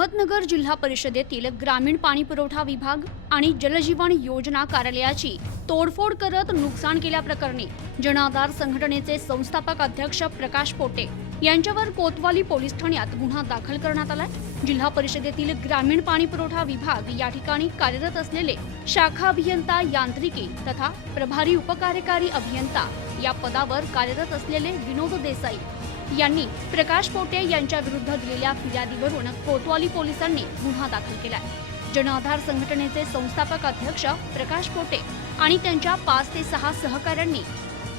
अहमदनगर जिल्हा परिषदेतील ग्रामीण पाणी पुरवठा विभाग आणि जलजीवन योजना कार्यालयाची तोडफोड करत नुकसान केल्याप्रकरणी जनाधार संघटनेचे संस्थापक अध्यक्ष प्रकाश पोटे यांच्यावर कोतवाली पोलीस ठाण्यात गुन्हा दाखल करण्यात आलाय. जिल्हा परिषदेतील ग्रामीण पाणी पुरवठा विभाग या ठिकाणी कार्यरत असलेले शाखा अभियंता यांत्रिकी तथा प्रभारी उपकार्यकारी अभियंता या पदावर कार्यरत असलेले विनोद देसाई यांनी प्रकाश पोटे यांच्या विरुद्ध दिलेल्या फिर्यादीवरून कोतवाली पोलिसांनी गुन्हा दाखल केलाय. जनआधार संघटनेचे संस्थापक अध्यक्ष प्रकाश पोटे आणि त्यांच्या पाच ते सहा सहकाऱ्यांनी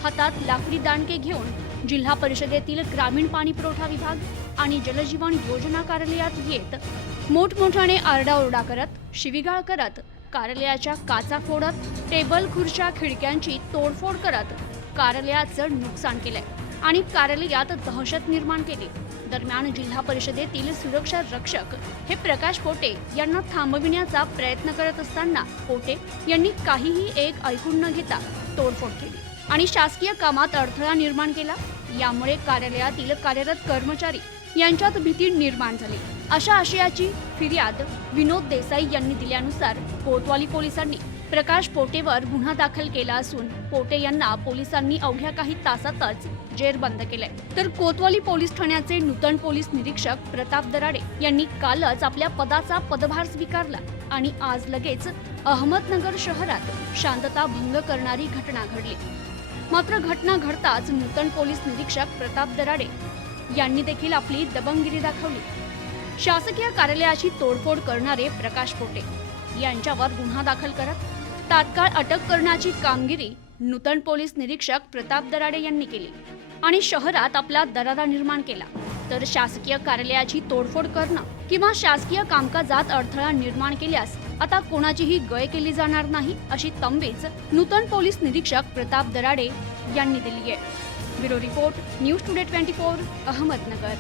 हातात लाकडी दांडके घेऊन जिल्हा परिषदेतील ग्रामीण पाणी पुरवठा विभाग आणि जलजीवन योजना कार्यालयात येत मोठमोठ्याने आरडाओरडा करत शिवीगाळ करत कार्यालयाच्या काचा फोडत टेबल खुर्च्या खिडक्यांची तोडफोड करत कार्यालयाचं नुकसान केलंय. आणि कार्यालयात दहशत निर्माण केली. दरम्यान जिल्हा परिषदेतील सुरक्षा रक्षक हे प्रकाश पोटे यांना थांबविण्याचा प्रयत्न करत असताना पोटे यांनी काहीही एक ऐकून न घेता तोडफोड केली आणि शासकीय कामात अडथळा निर्माण केला. यामुळे कार्यालयातील कार्यरत कर्मचारी यांच्यात भीती निर्माण झाली. अशा आशयाची फिर्याद विनोद देसाई यांनी दिल्यानुसार कोतवाली पोलिसांनी प्रकाश पोटेवर गुन्हा दाखल केला असून पोटे यांना पोलिसांनी अवघ्या काही तासातच जेरबंद केलंय. तर कोतवाली पोलीस ठाण्याचे नूतन पोलीस निरीक्षक प्रताप दराडे यांनी कालच आपल्या पदाचा पदभार स्वीकारला आणि आज लगेच अहमदनगर शहरात शांतता भंग करणारी घटना घडली. मात्र घटना घडताच नूतन पोलीस निरीक्षक प्रताप दराडे यांनी देखील आपली दबंगिरी दाखवली. शासकीय कार्यालयाची तोडफोड करणारे प्रकाश पोटे यांच्यावर गुन्हा दाखल करत तात्काळ अटक करण्याची कामगिरी नूतन पोलीस निरीक्षक प्रताप दराडे यांनी केली आणि शहरात आपला दरारा निर्माण केला. तर शासकीय कार्यालयाची तोडफोड करणं किंवा शासकीय कामकाजात अडथळा निर्माण केल्यास आता कोणाचीही गय केली जाणार नाही अशी तंबीच नूतन पोलीस निरीक्षक प्रताप दराडे यांनी दिली आहे. Bureau report news today twenty four Ahmednagar.